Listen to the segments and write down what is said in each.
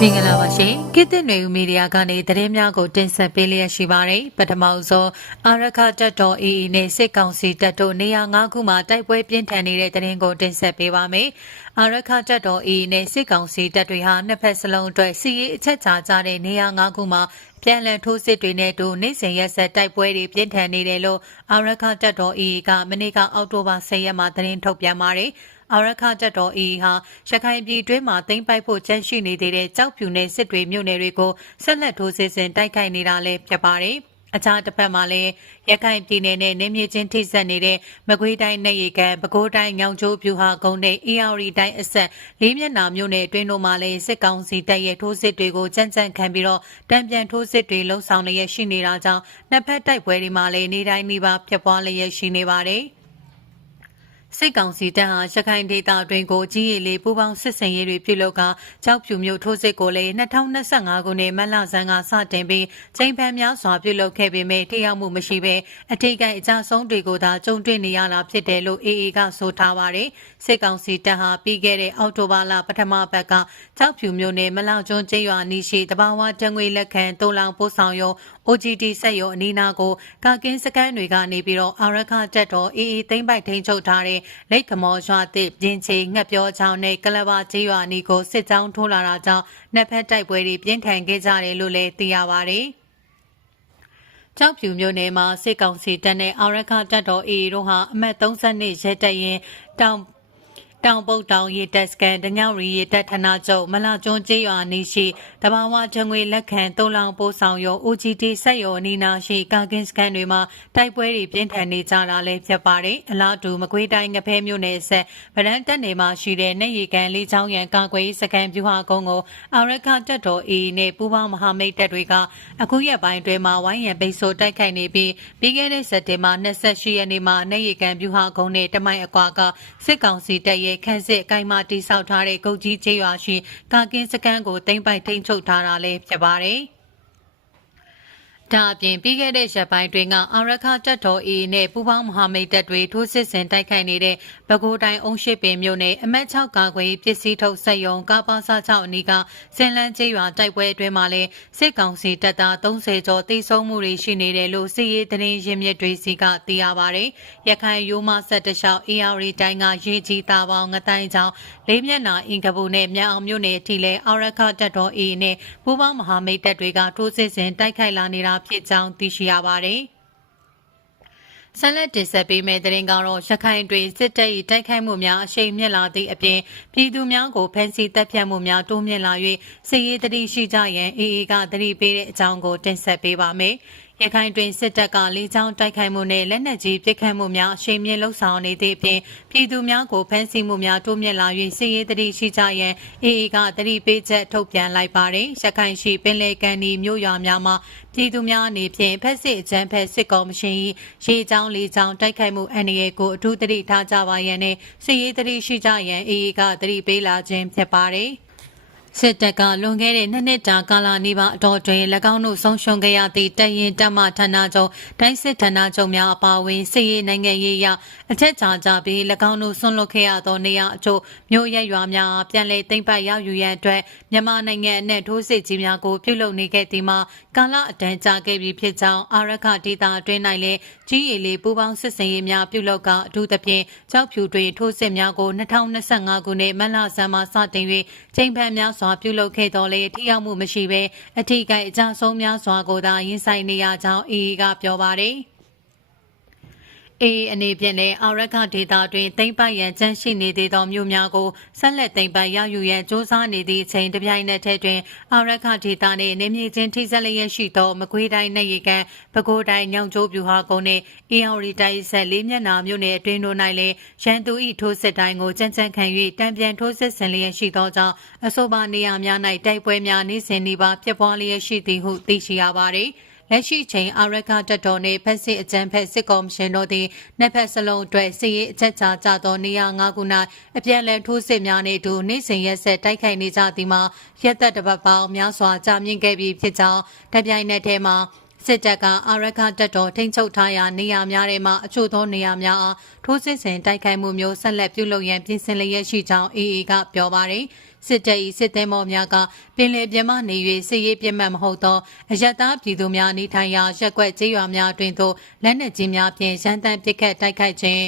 မင်္ဂလာပါရှင်ကိတ္တနွေဦးမီဒီယာကနေသတင်းများကိုတင်ဆက်ပေးလျက်ရှိပါတယ်ပထမဆုံးအာရခတက်တော် AA နဲ့စစ်ကောင်စီတပ်တို့နေရာ၅ခုမှာတိုက်ပွဲပြင်းထန်နေတဲ့သတင်းကိုတင်ဆက်ပေးပါမယ်အာရခတက်တော် AA နဲ့စစ်ကောင်စီတပ်တွေဟာနှစ်ဖက်စလုံးအတွက်စီရေးအချက်ချာကြတဲ့နေရာ၅ခုမှာပြန်လည်ထိုးစစ်တွေနဲ့တူနေစဉ်ရက်ဆက်တိုက်ပွဲတွေပြင်းထန်နေတယ်လို့အာရခတက်တော် AA ကမနေ့ကအောက်တိုဘာ10ရက်မှာသတင်းထုတ်ပြန်ပါတယ် အာရခတပ်တော် AA ဟာရခိုင်ပြည်တွင်းမှာသိမ်းပိုက်ဖို့ကြန့်ရှိနေသေးတဲ့ကြောက်ဖြူနယ်စစ်တွေမြို့နယ်တွေကိုဆက်လက်ထိုးစစ်ဆင်တိုက်ခိုက်နေတာလည်းဖြစ်ပါတယ်။အခြားတစ်ဖက်မှာလည်းရခိုင်ပြည်နယ်နဲ့နေမြေချင်းထိစပ်နေတဲ့မကွေးတိုင်းနယ်ရီကန်ပဲခူးတိုင်းညောင်ကျိုးပြူဟာကုန်းနဲ့ AR တိုင်းအဆက်လေးမျက်နှာမြို့နယ်အတွင်းတို့မှာလည်းစစ်ကောင်စီတပ်ရဲ့ထိုးစစ်တွေကိုကြမ်းကြမ်းခံပြီးတော့တံပြန်ထိုးစစ်တွေလှုံ့ဆော်လျက်ရှိနေတာကြောင့်နှစ်ဖက်တိုက်ပွဲတွေမှာလည်းနေတိုင်းနေပါဖြစ်ပွားလျက်ရှိနေပါတယ်။ စစ်ကောင်စီတပ်ဟာရခိုင်ဒေသအတွင်းကိုကြီးရီလေးပူးပေါင်းစစ်စင်ရေးတွေပြုလုပ်ကကြောက်ဖြူမျိုးထိုးစစ်ကိုလည်း2025ခုနှစ်မတ်လဆန်းကစတင်ပြီးချိန်ဖန်များစွာပြုလုပ်ခဲ့ပေမဲ့ထိရောက်မှုမရှိဘဲအထိကိအကြဆုံးတွေကိုသာကြုံတွေ့နေရတာဖြစ်တယ်လို့ AA ကဆိုထားပါတယ်။စစ်ကောင်စီတပ်ဟာပြီးခဲ့တဲ့အောက်တိုဘာလပထမပတ်ကကြောက်ဖြူမျိုးနဲ့မလောက်ကျွန်းကျေးရွာနီးရှိတဘာဝတံငွေလက်ခံတိုးလောင်ပို့ဆောင်ရုံ OGT စက်ရုံအနီးနားကိုကာကင်းစကန်တွေကနေပြီးတော့အာရခတက်တော် AA သိမ့်ပိုက်ထိန်ချုပ်ထားတဲ့လိတ်ကမောရွာသစ်ပြင်ချေငှက်ပြောချောင်းနဲ့ကလဘာကျေးရွာနီကိုစစ်ကြောင်းထိုးလာတာကြောင့်နှစ်ဖက်တိုက်ပွဲတွေပြင်းထန်ခဲ့ကြတယ်လို့လည်းသိရပါတယ်။ကြောက်ဖြူမျိုးနယ်မှာစစ်ကောင်စီတပ်နဲ့အာရခတပ်တော် AA တို့ဟာအမှတ်32ရဲတပ်ရင်တောင် တောင်ပုတ်တောင်ရေတက်စကန်တညောင်ရီရေတက်ဌာနချုပ်မလာကျွန်းကျေးရွာနီးရှိတဘာဝချငွေလက်ခံတုံးလောင်ပိုးဆောင်ရုံ OGT စက်ရုံအနီးနားရှိကာကင်းစကန်တွေမှာတိုက်ပွဲတွေပြင်းထန်နေကြတာလည်းဖြစ်ပါတယ်အလားတူမကွေးတိုင်းငဖဲမြို့နယ်ဆက်ဗရန်တက်နေမှာရှိတဲ့နေရီကန်လေးချောင်းရန်ကာကွယ်စကန်ပြူဟာကုန်းကိုအာရခတက်တော် A နဲ့ပူးပေါင်းမဟာမိတ်တပ်တွေကအခုရက်ပိုင်းတွင်မှာဝိုင်းရံပိတ်ဆို့တိုက်ခိုက်နေပြီးပြီးခဲ့တဲ့စက်တင်ဘာ28ရက်နေ့မှာနေရီကန်ပြူဟာကုန်းနဲ့တမိုင်အကွာကစစ်ကောင်စီတပ်ရဲ့ခန့်စစ်အကိုင်မာတိဆောက်ထားတဲ့ကုတ်ကြီးကျေးရွာရှိကာကင်းစကန်ကိုတင်ပိုက်ထိန်ချုပ်ထားတာလည်းဖြစ်ပါတယ်။ ဒါအပြင်ပြီးခဲ့တဲ့ရက်ပိုင်းတွင်ကအာရခတပ်တော် A နဲ့ပူးပေါင်းမဟာမိတ်တပ်တွေထိုးစစ်ဆင်တိုက်ခိုက်နေတဲ့ပဲခူးတိုင်းအုံရှိပင်မြို့နယ်အမတ်6ကာကွယ်ပစ္စည်းထုတ်စက်ရုံကားပါစာ6အနီးကစင်လန်းကျေးရွာတိုက်ပွဲအတွင်းမှာလည်းစစ်ကောင်စီတပ်သား30ကျော်တိစုံမှုတွေရှိနေတယ်လို့စစ်ရေးသတင်းရင်းမြစ်တွေစီကသိရပါတယ်။ရခိုင်ရိုးမဆက်တလျှောက် AR တိုင်းကရေကြီးတာပေါင်းငတိုင်းချောင်းလေးမျက်နှာအင်ကပူနဲ့မြန်အောင်မြို့နယ်အထိလည်းအာရခတပ်တော် A နဲ့ပူးပေါင်းမဟာမိတ်တပ်တွေကထိုးစစ်ဆင်တိုက်ခိုက်လာနေတာဖြစ်ကြောင်းသိရှိရပါတယ်။ဆက်လက်တင်ဆက်ပေးမယ့်သတင်းကတော့ရခိုင်တွင်စစ်တပ်၏တိုက်ခိုက်မှုများအရှိန်မြင့်လာသည့်အပြင်ပြည်သူများကိုဖမ်းဆီးတပ်ဖြတ်မှုများတိုးမြင့်လာ၍စစ်ရေးတတိရှိကြရန်အေအေကတတိပေးတဲ့အကြောင်းကိုတင်ဆက်ပေးပါမယ်။ ရခိုင်တွင်စစ်တပ်ကလေးချောင်းတိုက်ခိုက်မှုနဲ့လက်နက်ကြီးပစ်ခတ်မှုများအရှိန်မြင့်လှုပ်ဆောင်နေသည့်အပြင်ပြည်သူများကိုဖမ်းဆီးမှုများတိုးမြင့်လာ၍စစ်ရေးတတိရှိကြရန်အေအေကတတိပေးချက်ထုတ်ပြန်လိုက်ပါတယ်။ရခိုင်ရှိပင်လယ်ကန်ဒီမြို့ရွာများမှာပြည်သူများအနေဖြင့်ဖက်စစ်အကြမ်းဖက်စစ်ကော်မရှင်၏ရေချောင်းလေးချောင်းတိုက်ခိုက်မှုအန္တရာယ်ကိုအထူးတတိထားကြပါရန်နဲ့စစ်ရေးတတိရှိကြရန်အေအေကတတိပေးလာခြင်းဖြစ်ပါတယ်။ စစ်တပ်ကလွန်ခဲ့တဲ့နှစ်နှစ်တာကာလနေပါအတော်တွင်၎င်းတို့ဆုံးရှုံးခဲ့ရသည့်တရင်တပ်မဌာနချုပ်တိုင်းစစ်ဌာနချုပ်များအပါအဝင်စစ်ရေးနိုင်ငံရေးရအချက်ချာကြပြီး၎င်းတို့ဆွန့်လွတ်ခဲ့ရသောနေရာအချို့မြို့ရဲရွာများပြန်လည်သိမ်းပိုက်ရောက်ယူရန်အတွက်မြန်မာနိုင်ငံအနှံ့ထိုးစစ်ကြီးများကိုပြုလုပ်နေခဲ့သည်မှာကာလအတန်းကြာခဲ့ပြီးဖြစ်ကြောင်းအာရခဒေတာအတွင်း၌လည်းကြီးရီလေးပူးပေါင်းစစ်စင်ရေးများပြုလုပ်ကအထူးသဖြင့်ကြောက်ဖြူတွင်ထိုးစစ်များကို2025ခုနှစ်မတ်လဆန်းမှစတင်၍ချိန်ဖန်များစွာပြုလုပ်ခဲ့တော်လဲထိရောက်မှုမရှိဘဲအထီးကိအကြဆုံးများစွာကိုသာရင်ဆိုင်နေရကြောင်းအေအေကပြောပါတယ်။ အေးအနေဖြင့်လည်းအာရခဒေတာတွင်တိမ့်ပိုက်ရန်ကြန့်ရှိနေသေးသောမြို့များကိုဆက်လက်တိမ့်ပိုက်ရယူရန်စ조사နေသည့်အချိန်တစ်ပြိုင်နက်တည်းတွင်အာရခဒေတာနှင့်နေမြေချင်းထိစပ်လျက်ရှိသောမကွေးတိုင်းနယ်ရီကန်ပဲခူးတိုင်းညောင်ကျိုးပြူဟာကုန်းနှင့်အေအော်ရီတိုင်းဆက်လေးမျက်နှာမြို့နယ်အတွင်းတို့၌လည်းရန်သူ၏ထိုးစစ်တိုင်းကိုကြမ်းကြမ်းခံ၍တံပြန်ထိုးစစ်ဆင်လျက်ရှိသောကြောင့်အဆိုပါနေရာများ၌တိုက်ပွဲများနေစဉ်နေပါဖြစ်ပွားလျက်ရှိသည်ဟုသိရှိရပါသည်။ လက်ရှိချိန်အာရခတပ်တော်နှင့်ဖက်စစ်အကြမ်းဖက်စစ်ကော်မရှင်တို့သည်နှစ်ဖက်စလုံးအတွက်စစ်ရေးအချက်ချာကြသောနေရာ၅ခု၌အပြန်အလှန်ထိုးစစ်များနှင့်အတူနေ့စဉ်ရက်ဆက်တိုက်ခိုက်နေကြသည်မှာရက်သက်တစ်ပတ်ပေါင်းများစွာကြာမြင့်ခဲ့ပြီးဖြစ်ကြောင်းတပြိုင်နက်တည်းမှာစစစ်တပ်ကအာရခတပ်တော်ထိန်းချုပ်ထားရာနေရာများထဲမှာအချို့သောနေရာများအားထိုးစစ်ဆင်တိုက်ခိုက်မှုမျိုးဆက်လက်ပြုလုပ်ရန်ပြင်ဆင်လျက်ရှိကြောင်း AA ကပြောပါတယ် စစ်တပ်၏စစ်သည်မော်များကပင်လယ်ပြင်မှနေ၍စစ်ရေးပြတ်မှတ်မဟုတ်သောအယက်သားပြည်သူများနေထိုင်ရာရက်ကွက်ကျေးရွာများအတွင်သို့လက်နက်ကြီးများဖြင့်ရန်တမ်းပစ်ခတ်တိုက်ခိုက်ခြင်း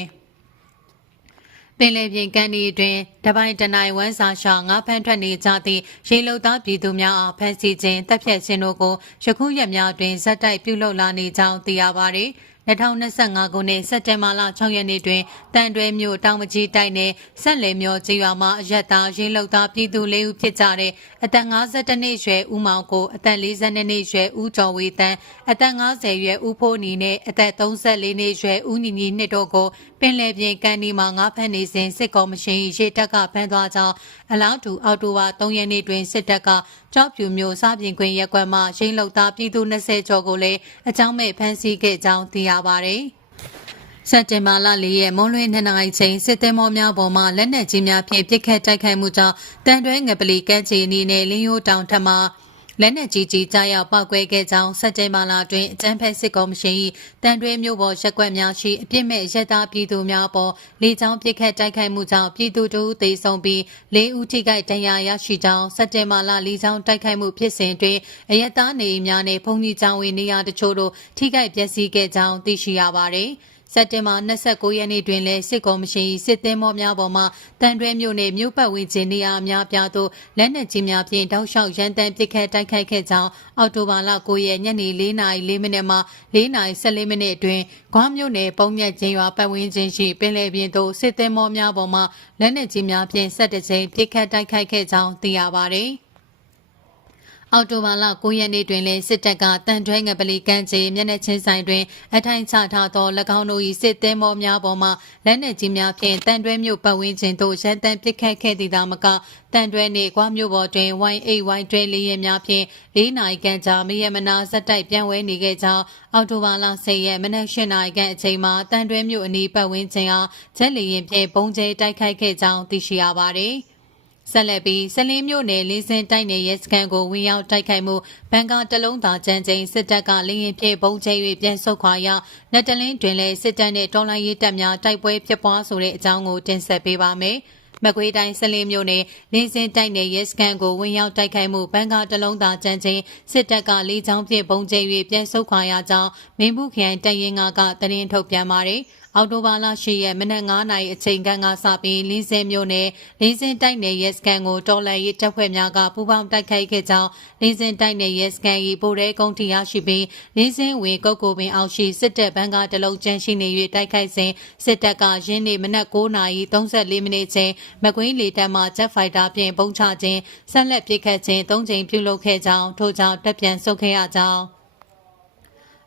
ပင်လယ်ပြင်ကန်ဒီအတွင်းတပိုင်းတနိုင်ဝမ်းစာရှောင်းငါးဖမ်းထွက်နေကြသည့်ရေလုံသားပြည်သူများအားဖမ်းဆီးခြင်းတပ်ဖြတ်ခြင်းတို့ကိုယခုရက်များတွင်ဇက်တိုက်ပြုလုပ်လာနေကြောင်းသိရပါသည် 2025ခုနှစ်စက်တင်ဘာလ6ရက်နေ့တွင်တန်တွဲမြို့တောင်မကြီးတိုက်နယ်ဆက်လေမြို့ကျေးရွာမှာအရက်သားရင်းလုံသားပြည်သူ၄ဦးဖြစ်ကြတဲ့အသက်52နှစ်ရွယ်ဦးမောင်ကိုအသက်42နှစ်ရွယ်ဦးကျော်ဝေတန်းအသက်50ရွယ်ဦးဖိုးနီနဲ့အသက်34နှစ်ရွယ်ဦးညီညီနှစ်တို့ကိုပင်လယ်ပြင်ကန်ဒီမှာငါးဖမ်းနေစဉ်စစ်ကော်မရှင်ရေတပ်ကဖမ်းသွားကြောင်းအလားတူအောက်တိုဘာ3ရက်နေ့တွင်စစ်တပ်ကကြောက်ဖြူမျိုးစားပြင်ခွင်ရက်ကွက်မှရင်းလုံသားပြည်သူ20ကျော်ကိုလည်းအကြောင်းမဲ့ဖမ်းဆီးခဲ့ကြောင်းသိရပါတယ်။စက်တင်ဘာလ၄ရက်မွန်လွင်နှစ်နာရီချိန်စစ်သည်မောများပေါ်မှလက်နက်ကြီးများဖြင့်ပစ်ခတ်တိုက်ခိုက်မှုကြောင့်တန်တွဲငပလီကန့်ချီနီနဲ့လင်းရိုးတောင်ထက်မှ လက်နက်ကြီးကြီးကြားရောက်ပောက်ကွဲခဲ့ကြောင်းစက်တင်ဘာလတွင်အကြမ်းဖက်စစ်ကော်မရှင်၏တန်တွဲမြို့ပေါ်ရက်ကွက်များရှိအပြစ်မဲ့ရက်သားပြည်သူများပေါ်လေကြောင်းပစ်ခတ်တိုက်ခိုက်မှုကြောင့်ပြည်သူတို့သေဆုံးပြီး၄ဦးထိခိုက်ဒဏ်ရာရရှိကြောင်းစက်တင်ဘာလလေကြောင်းတိုက်ခိုက်မှုဖြစ်စဉ်တွင်အရက်သားနေအိမ်များနှင့်ဘုံကြီးကျောင်းဝင်းနေရာတချို့တို့ထိခိုက်ပျက်စီးခဲ့ကြောင်းသိရှိရပါသည်။ စက်တင်ဘာ29ရက်နေ့တွင်လည်းစစ်ကော်မရှင်၏စစ်သင်းမောများပေါ်မှတန်တွဲမြို့နယ်မြို့ပတ်ဝန်းကျင်နေရာအများပြားသို့လက်နက်ကြီးများဖြင့်တောက်လျှောက်ရန်တမ်းပစ်ခတ်တိုက်ခိုက်ခဲ့ကြောင်းအောက်တိုဘာလ9ရက်ညနေ4:04မိနစ်မှ4:14မိနစ်အတွင်းဂွားမြို့နယ်ပုံမြတ်ကျင်းရွာပတ်ဝန်းကျင်ရှိပင်လယ်ပြင်သို့စစ်သင်းမောများပေါ်မှလက်နက်ကြီးများဖြင့်ဆက်တကြိမ်ပစ်ခတ်တိုက်ခိုက်ခဲ့ကြောင်းသိရပါသည်။ အော်တိုဘာလ9ရက်နေ့တွင်လည်းစစ်တပ်ကတန်တွဲငပလီကမ်းခြေမျက်နှာချင်းဆိုင်တွင်အထိုင်ချထားသော၎င်းတို့၏စစ်သည်မောများပေါ်မှလက်နက်ကြီးများဖြင့်တန်တွဲမြို့ပတ်ဝန်းကျင်သို့ရန်တမ်းပစ်ခတ်ခဲ့သည်သာမကတန်တွဲနှင့်ကွာမြို့ပေါ်တွင် Y8Y တွဲလေးရများဖြင့်၄နိုင်ခန့်ကြာမရမနာဇက်တိုက်ပြန်ဝဲနေခဲ့ကြောင်းအော်တိုဘာလ10ရက်မနက်၈နိုင်ခန့်အချိန်မှာတန်တွဲမြို့အနီးပတ်ဝန်းကျင်အားချက်လီရင်ဖြင့်ပုံကျဲတိုက်ခိုက်ခဲ့ကြောင်းသိရှိရပါသည်။ ဆက်လက်ပြီးစလင်းမြို့နယ်လေးစင်တိုက်နယ်ရဲစခန်းကိုဝင်ရောက်တိုက်ခိုက်မှုဘန်ကာတလုံးသာကြမ်းကျိန်စစ်တပ်ကလင်းရင်ပြေပုံကျဲ၍ပြန်ဆုတ်ခွာရလက်တလင်းတွင်လည်းစစ်တပ်နှင့်တော်လိုင်းရေးတပ်များတိုက်ပွဲဖြစ်ပွားဆိုတဲ့အကြောင်းကိုတင်ဆက်ပေးပါမယ်။မကွေးတိုင်းစလင်းမြို့နယ်လင်းစင်တိုက်နယ်ရဲစခန်းကိုဝင်ရောက်တိုက်ခိုက်မှုဘန်ကာတလုံးသာကြမ်းကျိန်စစ်တပ်ကလေးချောင်းဖြင့်ပုံကျဲ၍ပြန်ဆုတ်ခွာရကြောင်းမင်းဘူးခရိုင်တရင်ကကတရင်ထုတ်ပြန်ပါတယ်။အော်တိုဘာလ10ရက်မနက်9:00နာရီအချိန်ခန့်ကစပြီးလင်းစင်မြို့နယ်လင်းစင်တိုက်နယ်ရဲစခန်းကိုတော်လှန်ရေးတပ်ဖွဲ့များကပူးပေါင်းတိုက်ခိုက်ခဲ့ကြောင်းလင်းစင်တိုက်နယ်ရဲစခန်း၏ဗိုလ်ရဲကုန်းထီရရှိပြီးလင်းစင်ဝင်ကုတ်ကိုပင်အောက်ရှိစစ်တပ်ဘန်းကတလုံးကျန်းရှိနေ၍တိုက်ခိုက်စဉ်စစ်တပ်ကရင်းနေမနက်9:34မိနစ်ချိန်မကွင်းလေတပ်မှဂျက်ဖိုက်တာဖြင့်ပုံချခြင်းဆက်လက်ပစ်ခတ်ခြင်း၃ကြိမ်ပြုလုပ်ခဲ့ကြောင်းထို့ကြောင့်တပ်ပြန်ဆုတ်ခဲ့ရကြောင်း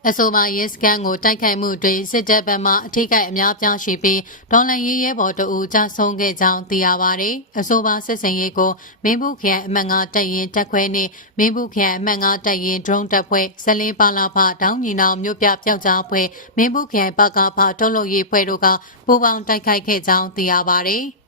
အဆိုပါရဲစခန်းကိုတိုက်ခိုက်မှုတွင်စစ်တပ်ဘက်မှအထိကိအများပြားရှိပြီးဒေါ်လန်ရေးရဲဘော်တအူကြဆုံးခဲ့ကြောင်းသိရပါသည်။အဆိုပါစစ်စင်ရေးကိုမင်းဘူးခရိုင်အမှတ်၅တပ်ရင်တပ်ခွဲနှင့်မင်းဘူးခရိုင်အမှတ်၅တပ်ရင် drone တပ်ဖွဲ့ဇလင်းပါလာဖတောင်းညီနောင်မြို့ပြပျောက်ကြားဖွဲ့မင်းဘူးခရိုင်ပကဖထုတ်လုပ်ရေးဖွဲ့တို့ကပူးပေါင်းတိုက်ခိုက်ခဲ့ကြောင်းသိရပါသည်။